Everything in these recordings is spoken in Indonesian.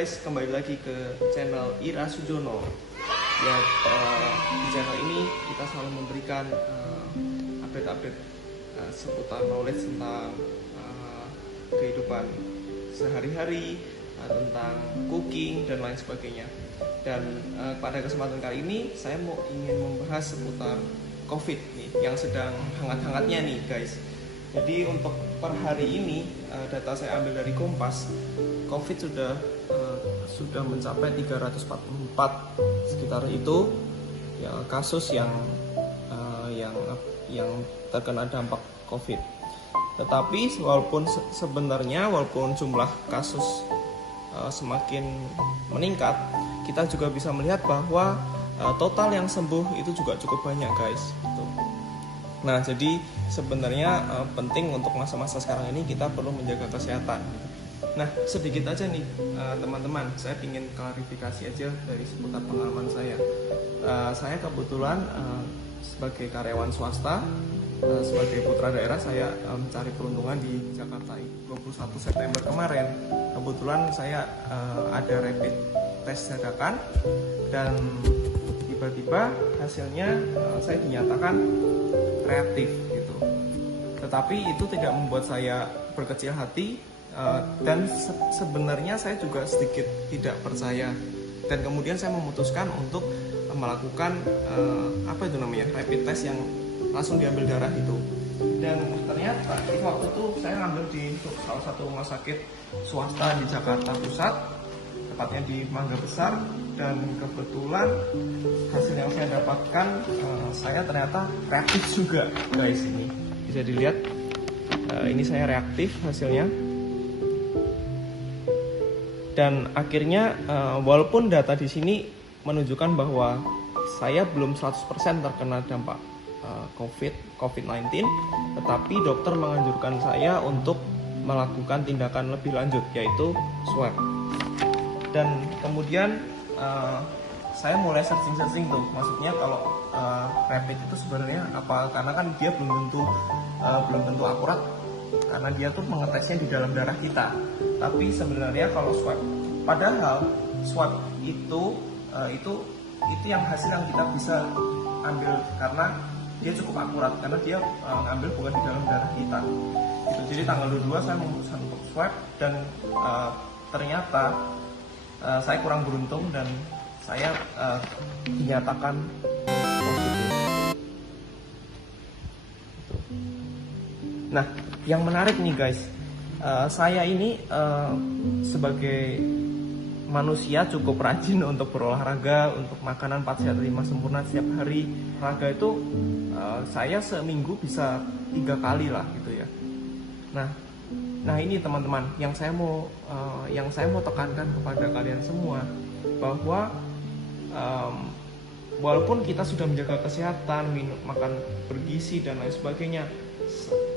guys, kembali lagi ke channel Ira Sujono. Ya, di channel ini kita selalu memberikan update-update seputar knowledge tentang kehidupan sehari-hari, tentang cooking dan lain sebagainya. Dan pada kesempatan kali ini saya ingin membahas seputar COVID nih, yang sedang hangat-hangatnya nih guys. Jadi untuk per hari ini data saya ambil dari Kompas, COVID sudah mencapai 344 sekitar itu ya, kasus yang terkena dampak COVID. Tetapi walaupun jumlah kasus semakin meningkat, kita juga bisa melihat bahwa total yang sembuh itu juga cukup banyak guys. Gitu. Nah, jadi sebenarnya penting untuk masa-masa sekarang ini kita perlu menjaga kesehatan. Nah, sedikit aja nih teman-teman, saya ingin klarifikasi aja dari seputar pengalaman saya. Saya kebetulan sebagai karyawan swasta, sebagai putra daerah, saya mencari peruntungan di Jakarta. 21 September kemarin, kebetulan saya ada rapid tes dadakan dan tiba-tiba hasilnya saya dinyatakan reaktif gitu. Tetapi itu tidak membuat saya berkecil hati, dan sebenarnya saya juga sedikit tidak percaya, dan kemudian saya memutuskan untuk melakukan rapid test yang langsung diambil darah itu. Dan ternyata waktu itu saya ngambil di salah satu rumah sakit swasta di Jakarta Pusat, tepatnya di Mangga Besar, dan kebetulan hasil yang saya dapatkan, saya ternyata reaktif juga guys. Ini bisa dilihat, ini saya reaktif hasilnya. Dan akhirnya walaupun data di sini menunjukkan bahwa saya belum 100% terkena dampak COVID-19, tetapi dokter menganjurkan saya untuk melakukan tindakan lebih lanjut, yaitu swab. Dan kemudian saya mulai searching tuh, maksudnya kalau rapid itu sebenarnya apa, karena kan dia belum tentu akurat, karena dia tuh mengetesnya di dalam darah kita. Tapi sebenarnya kalau swab, padahal swab itu yang hasil yang kita bisa ambil, karena dia cukup akurat, karena dia ngambil bukan di dalam darah kita gitu. Jadi tanggal 22 saya memutuskan untuk swab, dan ternyata saya kurang beruntung dan saya dinyatakan positif. Nah, yang menarik nih guys, saya ini sebagai manusia cukup rajin untuk berolahraga, untuk makanan 4 sehat 5 sempurna setiap hari. Olahraga itu saya seminggu bisa 3 kali lah gitu ya. Nah ini teman-teman, yang saya mau tekankan kepada kalian semua, bahwa walaupun kita sudah menjaga kesehatan, makan bergizi dan lain sebagainya,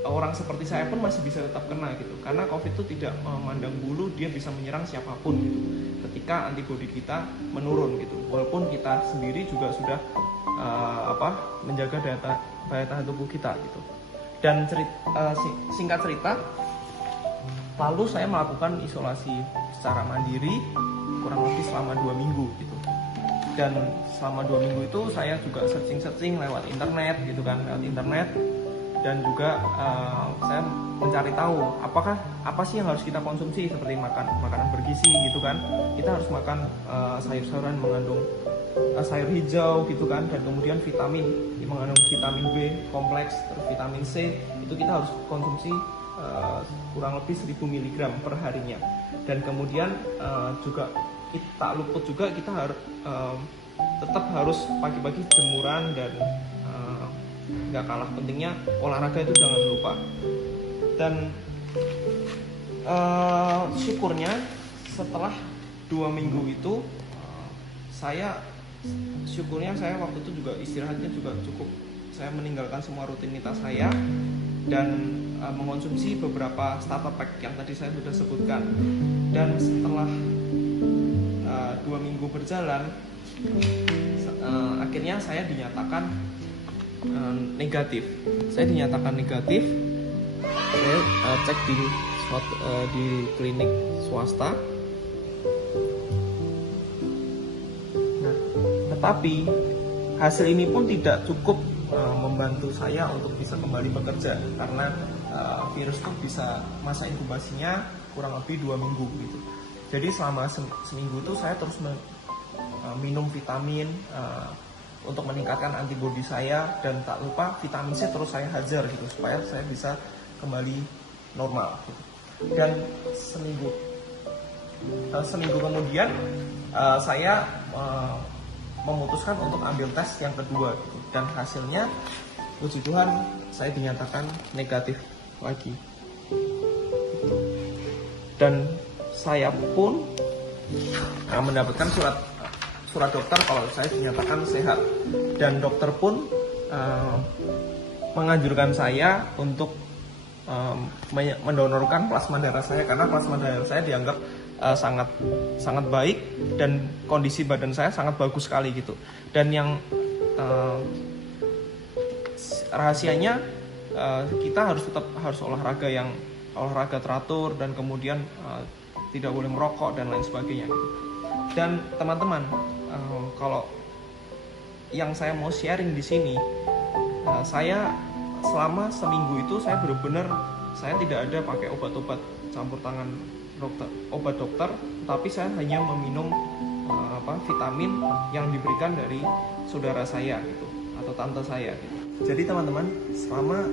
orang seperti saya pun masih bisa tetap kena gitu. Karena COVID itu tidak memandang bulu, dia bisa menyerang siapapun gitu. Ketika antibodi kita menurun gitu, walaupun kita sendiri juga sudah menjaga daya tahan tubuh kita gitu. Dan singkat cerita, lalu saya melakukan isolasi secara mandiri kurang lebih selama 2 minggu gitu. Dan selama 2 minggu itu saya juga searching lewat internet gitu kan, dan juga saya mencari tahu apa sih yang harus kita konsumsi, seperti makanan bergizi gitu kan. Kita harus makan sayur-sayuran mengandung sayur hijau gitu kan, dan kemudian vitamin yang mengandung vitamin B kompleks, terus vitamin C itu kita harus konsumsi kurang lebih 1000 mg per harinya. Dan kemudian juga tak luput juga kita tetap harus pagi-pagi jemuran, dan gak kalah pentingnya olahraga itu jangan lupa. Dan syukurnya setelah 2 minggu itu saya waktu itu juga istirahatnya juga cukup. Saya meninggalkan semua rutinitas saya dan mengonsumsi beberapa starter pack yang tadi saya sudah sebutkan. Dan setelah 2 minggu berjalan, akhirnya saya dinyatakan negatif. Saya cek di klinik swasta, Tetapi hasil ini pun tidak cukup membantu saya untuk bisa kembali bekerja, karena virus itu bisa masa inkubasinya kurang lebih 2 minggu gitu. Jadi selama seminggu itu saya terus minum vitamin untuk meningkatkan antibodi saya, dan tak lupa vitamin C terus saya hajar gitu supaya saya bisa kembali normal gitu. Dan seminggu kemudian saya memutuskan untuk ambil tes yang kedua gitu. Dan hasilnya puji Tuhan saya dinyatakan negatif lagi gitu. Dan saya pun mendapatkan surat dokter kalau saya dinyatakan sehat, dan dokter pun menganjurkan saya untuk mendonorkan plasma darah saya, karena plasma darah saya dianggap sangat baik dan kondisi badan saya sangat bagus sekali gitu. Dan yang rahasianya kita harus olahraga teratur, dan kemudian tidak boleh merokok dan lain sebagainya gitu. Dan teman-teman, kalau yang saya mau sharing di sini, saya selama seminggu itu saya benar-benar saya tidak ada pakai obat-obat campur tangan obat dokter, tapi saya hanya meminum vitamin yang diberikan dari saudara saya gitu, atau tante saya gitu. Jadi teman-teman, selama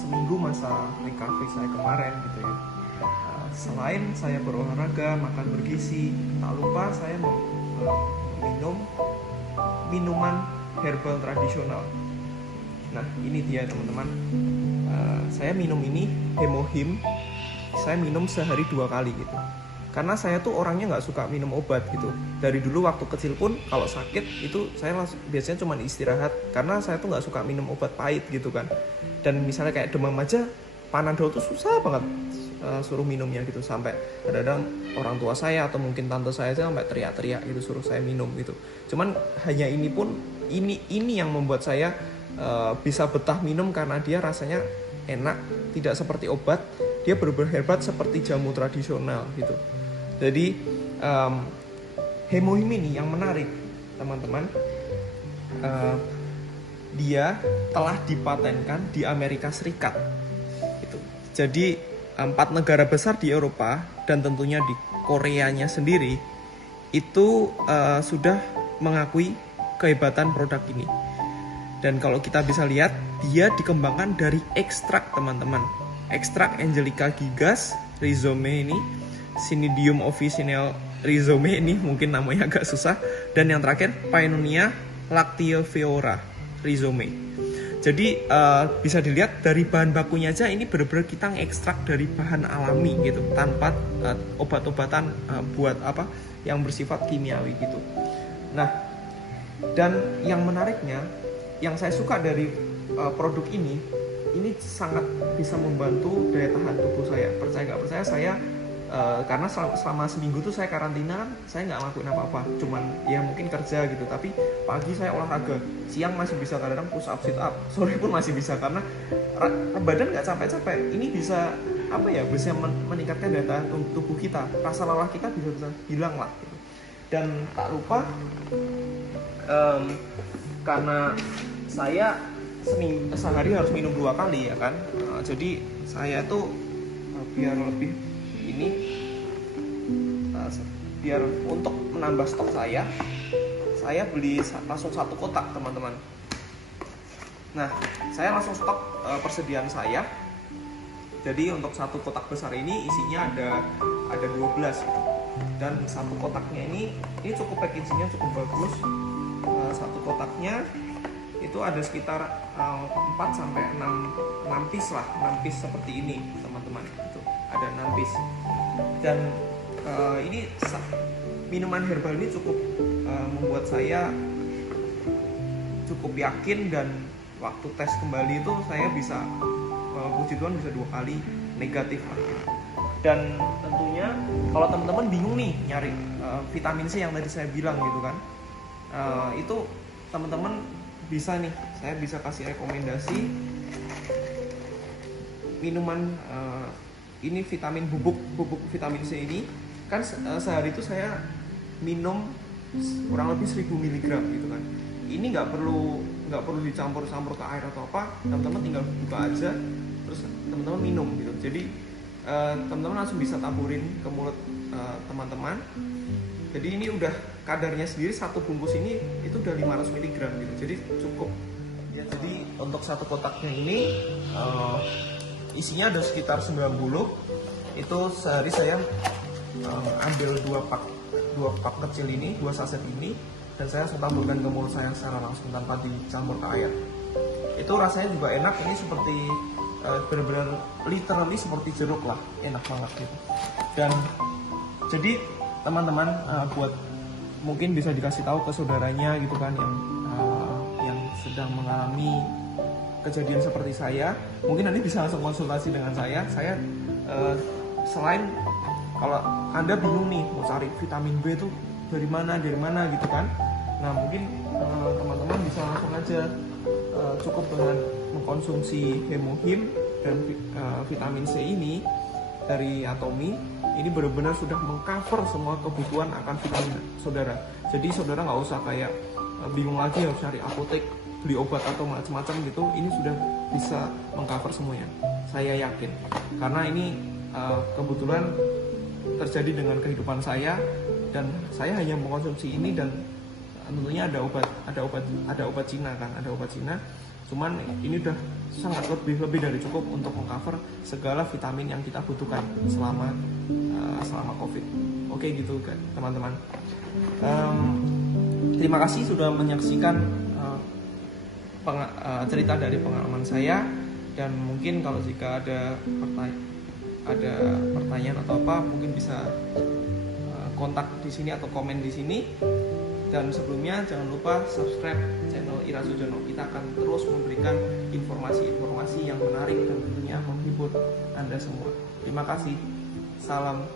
seminggu masa recovery saya kemarin gitu ya, selain saya berolahraga, makan bergizi, tak lupa saya minum minuman herbal tradisional. Nah ini dia teman-teman, saya minum ini Hemohim. Saya minum sehari 2 kali gitu, karena saya tuh orangnya nggak suka minum obat gitu. Dari dulu waktu kecil pun kalau sakit itu saya biasanya cuma istirahat, karena saya tuh nggak suka minum obat pahit gitu kan. Dan misalnya kayak demam aja, Panadol tuh susah banget suruh minumnya gitu, sampai kadang-kadang orang tua saya atau mungkin tante saya sampai teriak-teriak gitu suruh saya minum gitu. Cuman hanya ini pun ini yang membuat saya bisa betah minum, karena dia rasanya enak, tidak seperti obat, dia benar-benar hebat seperti jamu tradisional gitu. Jadi Hemohim ini yang menarik teman-teman, dia telah dipatenkan di Amerika Serikat gitu. Jadi 4 negara besar di Eropa dan tentunya di Koreanya sendiri itu sudah mengakui kehebatan produk ini. Dan kalau kita bisa lihat, dia dikembangkan dari ekstrak teman-teman, ekstrak Angelica gigas rhizome ini, Cnidium officinale rhizome ini mungkin namanya agak susah, dan yang terakhir Paeonia lacteophora rhizome. Jadi bisa dilihat dari bahan bakunya aja ini benar-benar kita ngekstrak dari bahan alami gitu, tanpa obat-obatan buat yang bersifat kimiawi gitu. Nah, dan yang menariknya, yang saya suka dari produk ini sangat bisa membantu daya tahan tubuh saya. Percaya nggak percaya, saya karena selama seminggu tuh saya karantina, saya nggak ngelakuin apa-apa, cuman ya mungkin kerja gitu. Tapi pagi saya olahraga, siang masih bisa kadang-kadang push up, sit up, sore pun masih bisa, karena badan nggak capek-capek. Ini bisa bisa meningkatkan daya tahan tubuh kita, rasa lelah kita bisa hilang lah gitu. Dan tak lupa karena saya sehari harus minum 2 kali ya kan, jadi saya tuh biar lebih ini biar untuk menambah stok saya beli langsung 1 kotak teman-teman. Nah saya langsung stok persediaan saya, jadi untuk 1 kotak besar ini isinya ada 12 gitu. Dan 1 kotaknya ini cukup packagingnya cukup bagus. 1 kotaknya itu ada sekitar 4 sampai 6 piece lah, 6 piece seperti ini teman-teman. Itu ada 6 piece. Dan ini minuman herbal ini cukup membuat saya cukup yakin, dan waktu tes kembali itu saya bisa puji Tuhan bisa 2 kali negatif lah. Dan tentunya kalau teman-teman bingung nih nyari vitamin C yang tadi saya bilang gitu kan, itu teman-teman bisa nih, saya bisa kasih rekomendasi minuman ini vitamin bubuk vitamin C ini kan. Sehari itu saya minum kurang lebih 1000 mg gitu kan. Ini nggak perlu dicampur-campur ke air atau apa, teman-teman tinggal buka aja terus teman-teman minum gitu. Jadi teman-teman langsung bisa taburin ke mulut teman-teman. Jadi ini udah kadarnya sendiri, satu bungkus ini itu udah 500 mg gitu, jadi cukup ya. Jadi untuk satu kotaknya ini isinya ada sekitar 90. Itu sehari saya ambil 2 cup kecil ini, 2 saset ini, dan saya langsung taburkan ke mulut saya secara langsung tanpa dicampur ke air. Itu rasanya juga enak, ini seperti benar-benar literally seperti jeruk lah, enak banget gitu. Dan jadi teman-teman buat mungkin bisa dikasih tahu ke saudaranya gitu kan, yang sedang mengalami kejadian seperti saya, mungkin nanti bisa langsung konsultasi dengan saya. Selain kalau Anda bingung nih mau cari vitamin B itu dari mana gitu kan, nah mungkin teman-teman bisa langsung aja cukup dengan mengkonsumsi Hemohim dan vitamin C ini dari Atomy. Ini benar-benar sudah mengcover semua kebutuhan akan vitamin saudara. Jadi saudara nggak usah kayak bingung lagi harus cari apotek, beli obat atau macam-macam gitu. Ini sudah bisa mengcover semuanya, saya yakin, karena ini kebetulan terjadi dengan kehidupan saya, dan saya hanya mengkonsumsi ini. Dan tentunya ada obat Cina kan, ada obat Cina, cuman ini udah sangat lebih dari cukup untuk mengcover segala vitamin yang kita butuhkan selama COVID. Oke gitu kan teman-teman. Terima kasih sudah menyaksikan cerita dari pengalaman saya, dan mungkin kalau jika ada pertanyaan atau apa, mungkin bisa kontak di sini atau komen di sini. Dan sebelumnya jangan lupa subscribe channel Ira Sujono. Kita akan terus memberikan informasi-informasi yang menarik dan tentunya menghibur Anda semua. Terima kasih. Salam